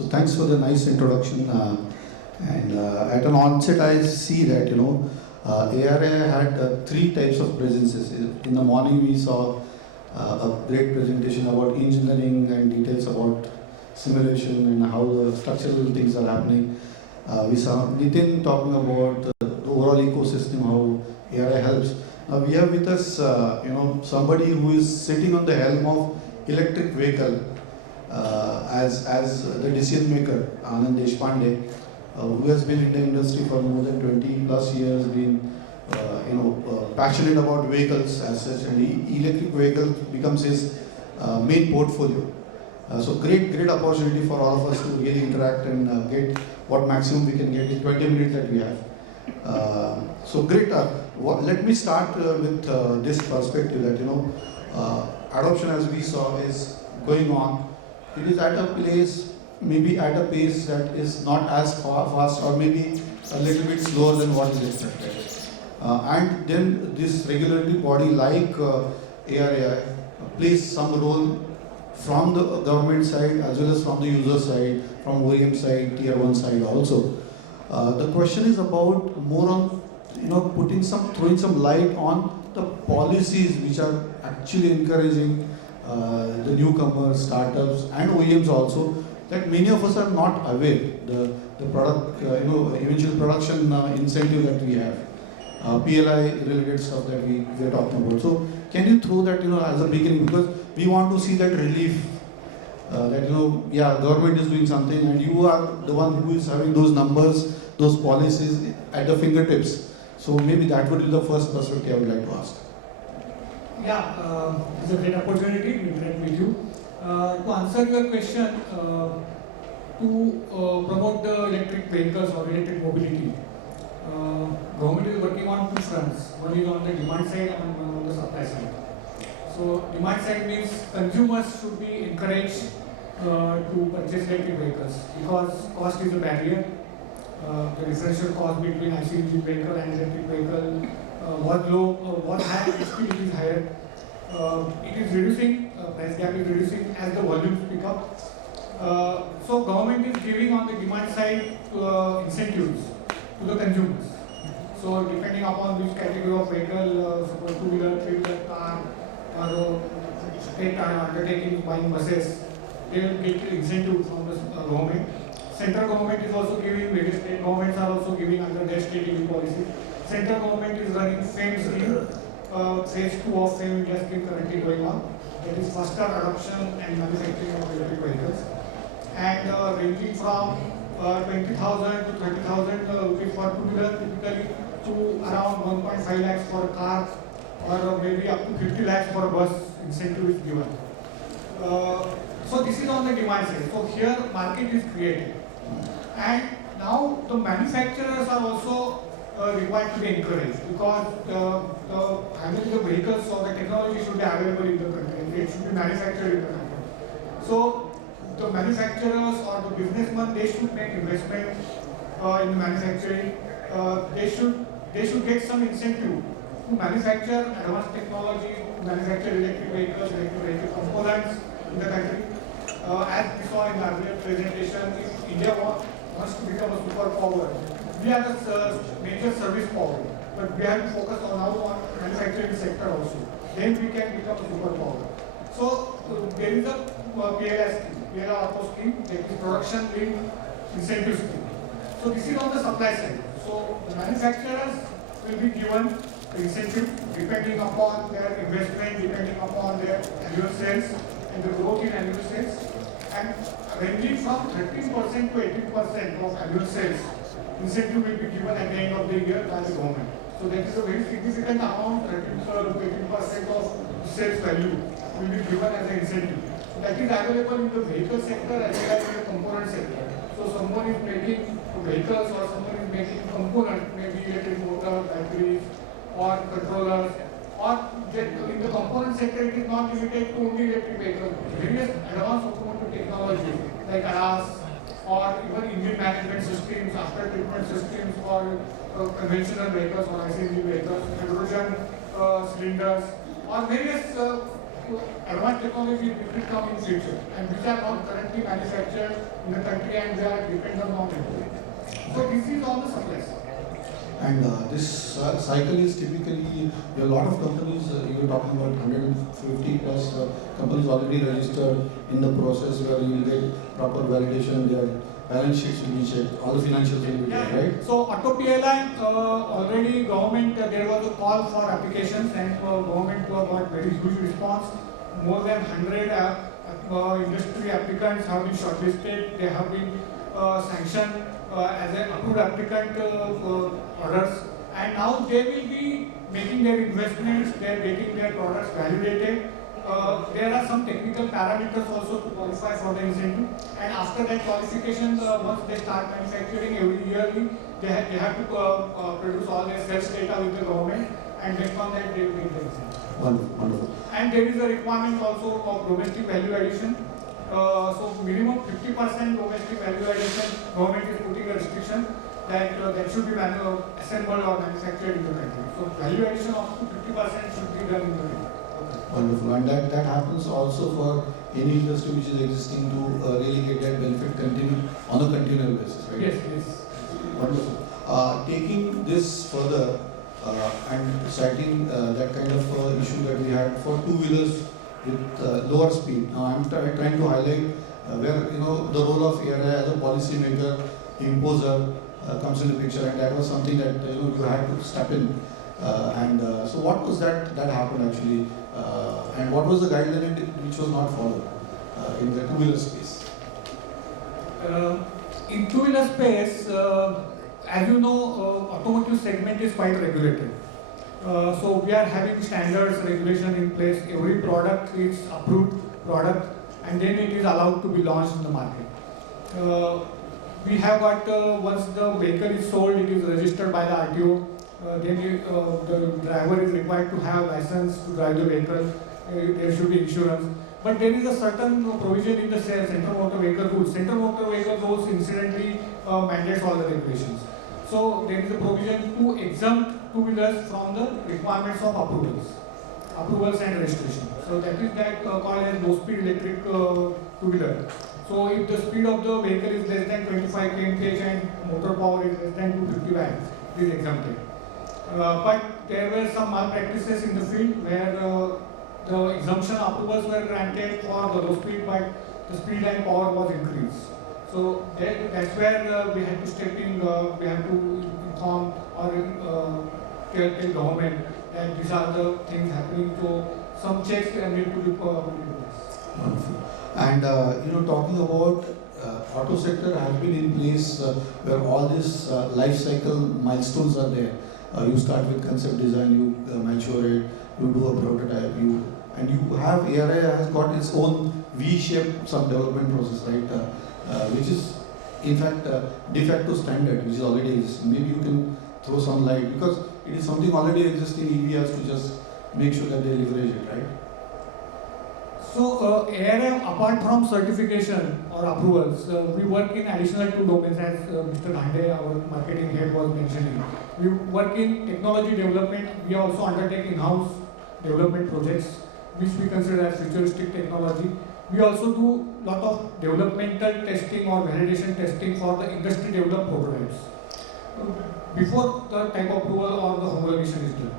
So thanks for the nice introduction. And at an onset, I see that ARA had three types of presences. In the morning, we saw a great presentation about engineering and details about simulation and how the structural things are happening. We saw Nitin talking about the overall ecosystem, how ARA helps. Now we have with us, somebody who is sitting on the helm of electric vehicle as the decision maker, Anand Deshpande, who has been in the industry for more than 20 plus years, been passionate about vehicles as such, and electric vehicle becomes his main portfolio. So great opportunity for all of us to really interact and get what maximum we can get in 20 minutes that we have. So great. Let me start with this perspective that adoption, as we saw, is going on. It is at a place, maybe at a pace that is not as fast or maybe a little bit slower than what is expected. And then this regulatory body like ARAI plays some role from the government side as well as from the user side, from OEM side, tier 1 side also. The question is about more on throwing some light on the policies which are actually encouraging the newcomers, startups, and OEMs also, that many of us are not aware the product, eventual production incentive that we have, PLI related stuff that we are talking about. So can you throw that as a beginning, because we want to see that relief that government is doing something and you are the one who is having those numbers, those policies at the fingertips. So maybe that would be the first perspective I would like to ask. Yeah, it's a great opportunity to interact with you. To answer your question, to promote the electric vehicles or electric mobility, government is working on two fronts. One is on the demand side and one on the supply side. So demand side means consumers should be encouraged to purchase electric vehicles because cost is a barrier. The differential cost between ICE vehicle and electric vehicle was low, was high, still it is higher. It is reducing, price gap is reducing as the volumes pick up. So government is giving on the demand side incentives to the consumers. So depending upon which category of vehicle, suppose two-wheeler, three-wheeler car, or state undertaking buying buses, they will get incentive from the government. Central government is also giving, various state governments are also giving under their state EV policy. Central government is running FAME scheme, phase 2 of FAME India scheme currently going on. That is faster adoption and manufacturing of electric vehicles. And ranging from 20,000 to 30,000 rupees for two-wheeler typically to around 1.5 lakhs for a car or maybe up to 50 lakhs for a bus incentive is given. So this is on the demand side. So here market is created. And now the manufacturers are also required to be encouraged because handling the vehicles or the technology should be available in the country. It should be manufactured in the country. So the manufacturers or the businessmen, they should make investment in the manufacturing. They should get some incentive to manufacture advanced technology, to manufacture electric vehicles, electric vehicle components in the country. As we saw in the earlier presentation, if India wants to become a superpower, we are the major service power, but we have to focus on manufacturing sector also. Then we can become a superpower. So there is a PLI scheme, PLI auto scheme, that is production linked incentive scheme. So this is on the supply side. So the manufacturers will be given incentive depending upon their investment, depending upon their annual sales and the growth in annual sales, and ranging from 13% to 18% of annual sales. Incentive will be given at the end of the year by the government. So that is a very significant amount, 13% to 18% of sales value will be given as an incentive. So that is available in the vehicle sector as well as in the component sector. So someone is making vehicles or someone is making components, maybe electric motor, batteries, or controllers, or in the component sector it is not limited to only electric vehicles. Various advanced automotive technology like ADAS, or even engine management systems, after treatment systems for conventional vehicles or ICE vehicles, hydrogen cylinders, or various advanced technology will come in future, and which are not currently manufactured in the country and they are dependent on it. So this is on the supply side. And this cycle is typically, a lot of companies, you're talking about 150 plus companies already registered in the process where you will get proper validation, their balance sheets will be checked, all the financials will be checked, right? So Auto PLI, already government, there was a call for applications and government got very huge response. More than 100 industry applicants have been shortlisted, they have been sanctioned as an approved applicant orders, and now they will be making their investments, they are getting their products validated. There are some technical parameters also to qualify for the incentive, and after that qualification, once they start manufacturing every yearly, they have to produce all their sales data with the government, and based on that they will get the incentive. Wonderful, wonderful. And there is a requirement also of domestic value addition. So minimum 50% domestic value addition, government is putting a restriction that that should be assembled or manufactured in the country. So value addition of 50% should be done in the country. Wonderful, and that happens also for any industry which is existing to really get that benefit on a continual basis, right? Yes, yes. Wonderful. Taking this further and citing that kind of issue that we had for two-wheelers with lower speed. Now I'm trying to highlight where the role of ARI as a policy maker, imposer comes into picture, and that was something that you had to step in. So what was that happened actually, and what was the guideline which was not followed in the two-wheeler space? In two-wheeler space, as you know, automotive segment is quite regulated. So we are having standards, regulation in place. Every product is approved product, and then it is allowed to be launched in the market. We have got once the vehicle is sold, it is registered by the RTO. Then the driver is required to have license to drive the vehicle. There should be insurance. But there is a certain provision in the Central Motor Vehicle Rules. Central Motor Vehicle Rules incidentally mandates all the regulations. So there is a provision to exempt two-wheelers from the requirements of approvals and registration. So that is called as low-speed electric two-wheeler. So if the speed of the vehicle is less than 25 kmph and motor power is less than 250 watts, it is exempted. But there were some malpractices in the field where the exemption approvals were granted for the low speed, but the speed and power was increased. So that's where we had to step in, we have to inform or tell government that these are the things happening, so some checks need to be put in place. Wonderful. And talking about auto sector has been in place where all these life cycle milestones are there. You start with concept design, you mature it, you do a prototype, and you have ARI has got its own V-shaped some development process, right? Which is in fact de facto standard, which is already exists. Maybe you can throw some light because it is something already existing. EV has to just make sure that they leverage it, right? So ARI, apart from certification or approvals, we work in additional two domains as Mr. Dhande, our marketing head, was mentioning. We work in technology development. We also undertake in-house development projects, which we consider as futuristic technology. We also do a lot of developmental testing or validation testing for the industry developed prototypes before the type approval or the homologation is done.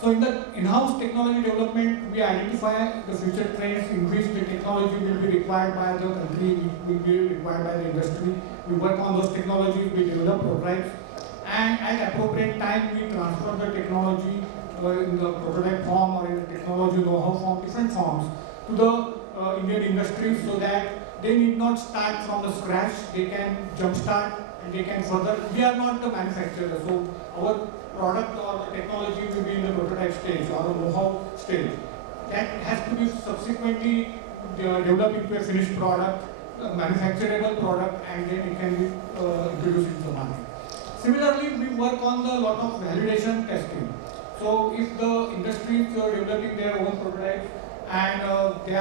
So in the in-house technology development, we identify the future trends in which the technology will be required by the country, will be required by the industry. We work on those technologies, we develop prototypes, and at appropriate time we transfer the technology in the prototype form or in the technology know-how form, different forms, to the Indian industry so that they need not start from the scratch, they can jumpstart and they can further. We are not the manufacturer, so our product or the technology will be in the prototype stage or the know-how stage. That has to be subsequently developed into a finished product, a manufacturable product, and then it can be introduced into the market. Similarly, we work on the lot of validation testing. So if the industry is developing their own prototypes and they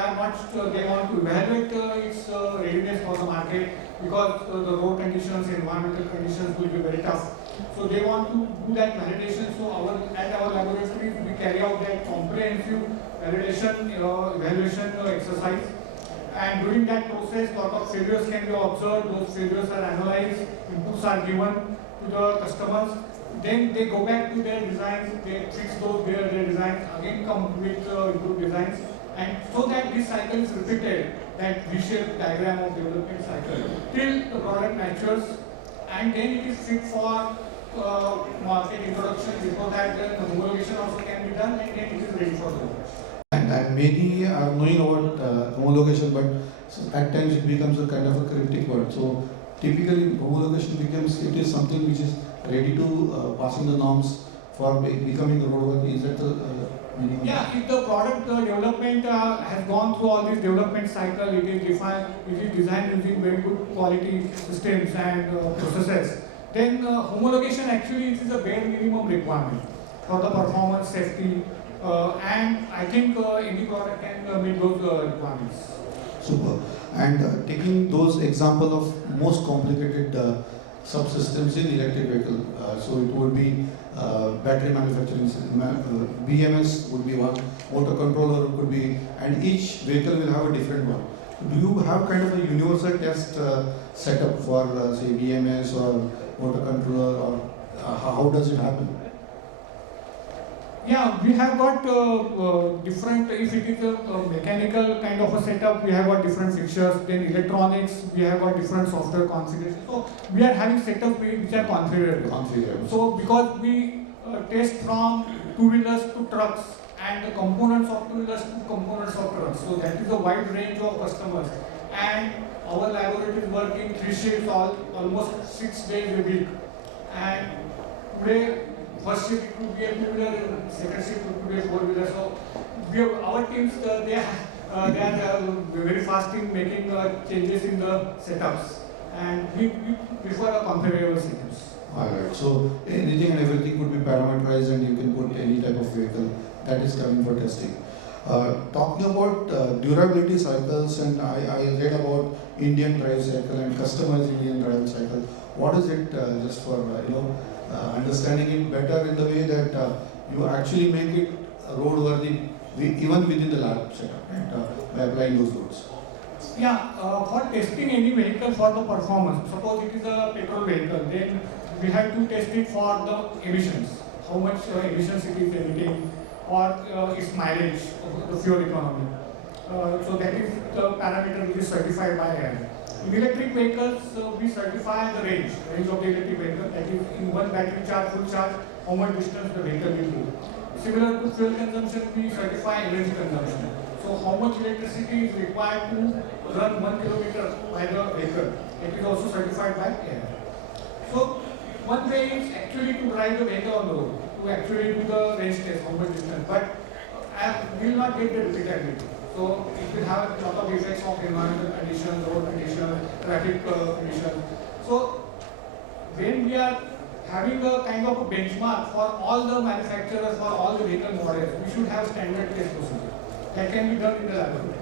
want to evaluate its readiness for the market because the road conditions, environmental conditions will be very tough. So they want to do that validation. So at our laboratories, we carry out that comprehensive validation, evaluation exercise. And during that process, lot of failures can be observed. Those failures are analyzed, inputs are given to the customers. Then they go back to their designs, they fix their designs, again come with improved designs. And so that this cycle is repeated, that V-shaped diagram of development cycle, till the product matures, and then it is fit for market introduction. Before that, the homologation also can be done, and then it is ready for the launch. And many are knowing about homologation, but at times it becomes a kind of a cryptic word. So typically homologation becomes, it is something which is ready to passing the norms for becoming roadworthy. Is that the meaning? Yeah, if the product development has gone through all this development cycle, it is defined, it is designed using very good quality systems and processes, then homologation actually is a bare minimum requirement for the performance, safety, and I think any product can meet those requirements. Super. And taking those example of most complicated subsystems in electric vehicle, so it would be battery manufacturing system, BMS would be one, motor controller could be, and each vehicle will have a different one. Do you have kind of a universal test setup for say BMS or motor controller, or how does it happen? Yeah, we have got different, if it is a mechanical kind of a setup, we have got different fixtures, then electronics, we have got different software configurations. So we are having setups which are configurable. So because we test from two-wheelers to trucks and the components of two-wheelers to components of trucks. So that is a wide range of customers. And our laboratory is working 3 shifts, almost 6 days a week. And today, first shift could be a two-wheeler, second shift could be a four-wheeler. So our teams, they are very fast in making changes in the setups, and we prefer a configurable systems. Alright, so anything and everything could be parameterized, and you can put any type of vehicle that is coming for testing. Talking about durability cycles, and I read about Indian drive cycle and customized Indian drive cycle. What is it, just for understanding it better in the way that you actually make it roadworthy even within the lab setup, right? By applying those rules. Yeah, for testing any vehicle for the performance, suppose it is a petrol vehicle, then we have to test it for the emissions, how much emissions it is emitting, or its mileage, the fuel economy. So that is the parameter which is certified by IAMS. In electric vehicles, we certify the range of the electric vehicle, that is in one battery charge, full charge, how much distance the vehicle will do. Similar to fuel consumption, we certify energy consumption. So how much electricity is required to run 1 kilometer by the vehicle. It is also certified by IAMS. So one way is actually to drive the vehicle on the road, to actually do the range test, how much distance, but we will not get the repeatability. So it will have a lot of effects of environmental conditions, road conditions, traffic conditions. So when we are having a kind of a benchmark for all the manufacturers, for all the vehicle models, we should have standard test procedure that can be done in the laboratory.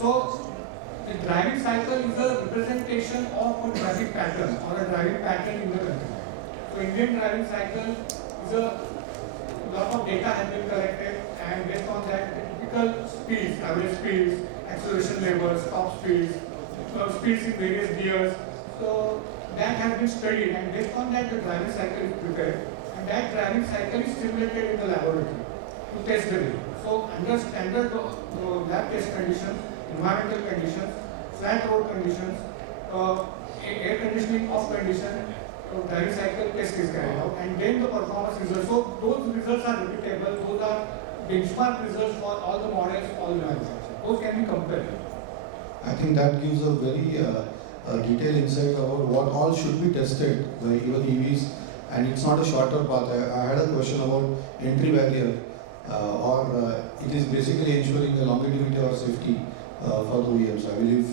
So the driving cycle is a representation of a traffic pattern or a driving pattern in the country. So Indian driving cycle is a lot of data has been collected, and based on that, typical speeds, average speeds, acceleration levels, top speeds, speeds in various gears. So that has been studied, and based on that, the driving cycle is prepared, and that driving cycle is simulated in the laboratory to test the vehicle. So under standard lab test conditions, environmental conditions, flat road conditions, air conditioning off condition, driving cycle test is carried out, and then the performance results. So those results are repeatable. Those are benchmark results for all the models, all the manufacturers. Those can be compared. I think that gives a very detailed insight about what all should be tested by even EVs, and it's not a shorter path. I had a question about entry barrier, or it is basically ensuring the longevity or safety for the OEMs. I believe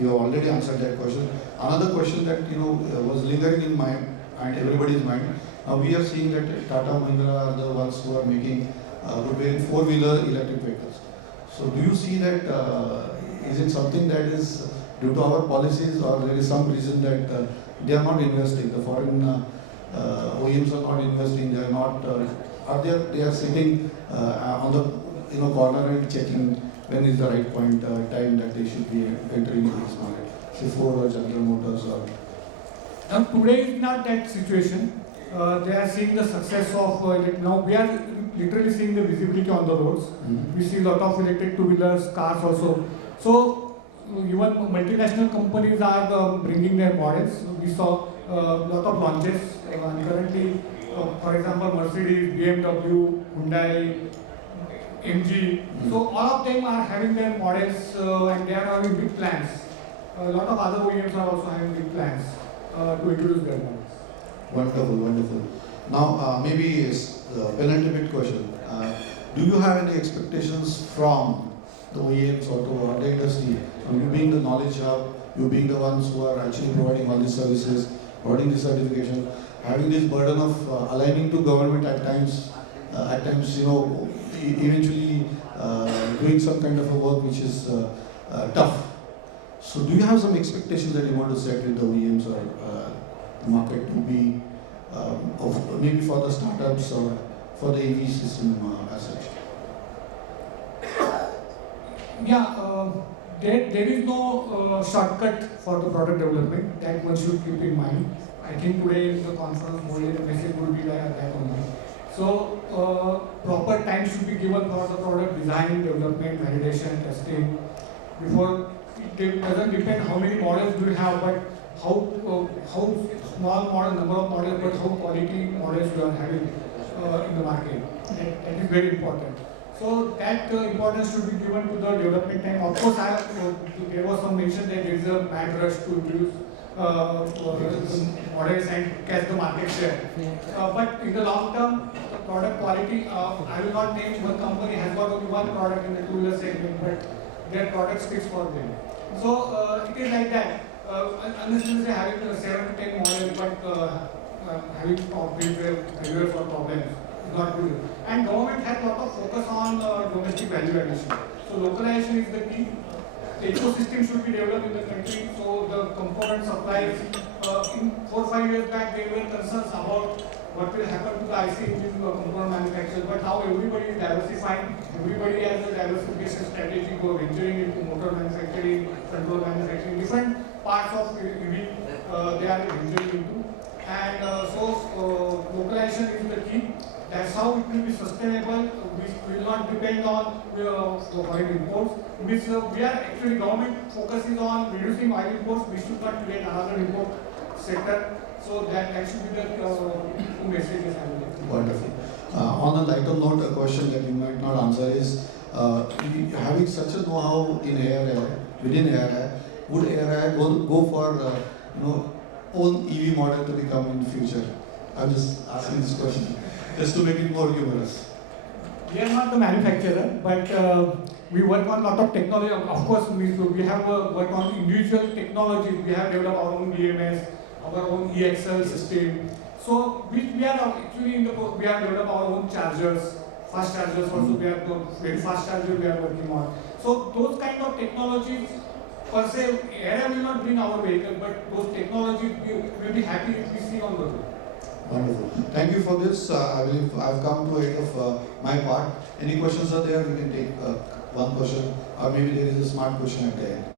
you have already answered that question. Another question that was lingering in my and everybody's mind. Now we are seeing that Tata Mahindra are the ones who are making preparing four-wheeler electric vehicles. So do you see that is it something that is due to our policies, or there is some reason that they are not investing? The foreign OEMs are not investing. They are not. They are sitting on the corner and checking when is the right time that they should be entering into this market? Say Ford or General Motors or. Now today is not that situation. They are seeing the success of now we are literally seeing the visibility on the roads. Mm-hmm. We see a lot of electric two-wheelers, cars also. So even multinational companies are bringing their models. We saw a lot of launches and currently, for example, Mercedes, BMW, Hyundai, MG. So all of them are having their models and they are having big plans. A lot of other OEMs are also having big plans to introduce their models. Wonderful, wonderful. Now, maybe it's the penultimate question. Do you have any expectations from the OEMs or the industry, from you being the knowledge hub, you being the ones who are actually providing all these services, providing this certification, having this burden of aligning to government at times, eventually doing some kind of a work which is tough. So, do you have some expectations that you want to set with the OEMs or market to be maybe for the startups or for the EV system as such? Yeah, there is no shortcut for the product development. That one should keep in mind. I think today in the conference, only the message would be like that only. So, proper time should be given for the product design, development, validation, testing. Before it doesn't depend how many models do you have, but how small model, number of models, but how quality models you are having in the market. That is very important. So that importance should be given to the development time. Of course, there was some mention that there is a mad rush to introduce models and catch the market share. But in the long term, the product quality, I will not name one company has got only one product in the two-wheeler segment, but their product speaks for them. So it is like that. Unnecessarily having 7 to 10 models, but having failures or problems is not good. And government has a lot of focus on domestic value addition. So localization is the key. The ecosystem should be developed in the country. So the component supplies. In 4 or 5 years back, there were concerns about what will happen to the IC engine component manufacturers. But now everybody is diversifying. Everybody has a diversification strategy, go venturing into motor manufacturing, control manufacturing, different parts of EV they are venturing into. And so localization is the key. That's how it will be sustainable. We will not depend on foreign imports. We are actually, government focuses on reducing oil imports. We should not create another import sector. So that should be the two messages I will give. Wonderful. On a lighter note, a question that you might not answer is, having such a know-how in within ARI, would ARI go for own EV model to become in the future? I'm just asking this question, just to make it more humorous. We are not the manufacturer, but we work on a lot of technology. Of course, we have work on individual technology. We have developed our own IAMS, our own EXL system. So we are actually we have developed our own chargers, fast chargers also. We have very fast charger we are working on. So those kind of technologies, per se, ARI will not bring our vehicle, but those technologies we will be happy if we see on the road. Wonderful. Thank you for this. I believe I've come to the end of my part. Any questions are there? We can take one question, or maybe there is a smart question at the end.